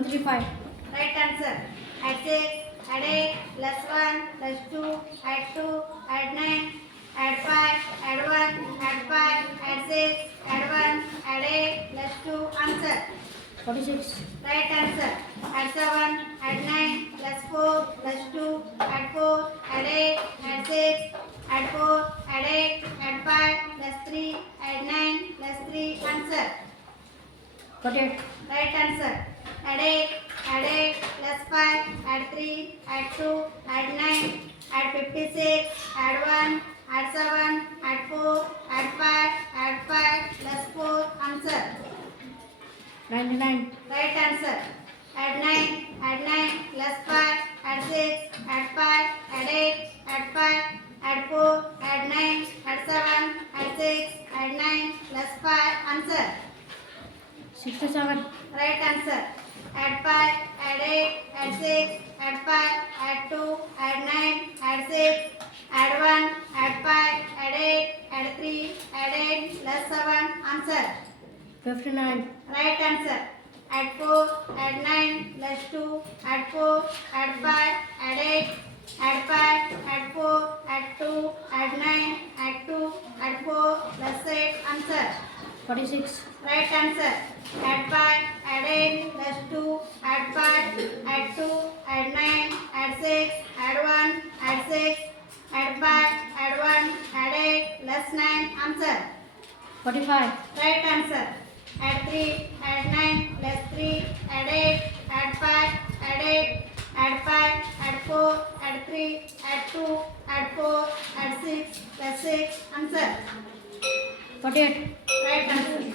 135. Right answer. Add 6, add 8, plus 1, plus 2, add 2, add 9, add 5, add 1, add 5, add 6, add 1, add 8, plus 2. Answer. 46. Right answer. Add 7, add 9, plus 4, plus 2, add 4, add 8, add 6, add 4, add 8, add 5, plus 3, add 9, plus 3. Answer. 48. Right answer. Add 8, add 8, plus 5, add 3, add 2, add 9, add 56, add 1, add 7, add 4, add 5, add 5, plus 4. Answer. 99. Right answer. Add 9, plus 5, add 6, add 5, add 8, add 5, add 4, add 9, add 7, add 6, add 9, plus 5. Answer. 67. Right answer. Add 5, add 8, add 6, add 5, add 2, add 9, add 6, add 1, add 5, add 8, add 3, add 8, plus 7. Answer. 59. Right answer. Add 4, add 9, plus 2, add 4, add 5, add 8, add 5, add 4, add 2, add 9, add 2, add 4, plus 8. Answer. 46. Right answer. Add 5, add 8, plus 2, add 5, add 2, add 9, add 6, add 1, add 6, add 5, add 1, add 8, plus 9. Answer. 45. Right answer. Add 3, add 9, plus 3, add 8, add 5, add 8, add 5, add 4, add 3, add 2, add 4, add 6, plus 6. Answer. 48. Right answer.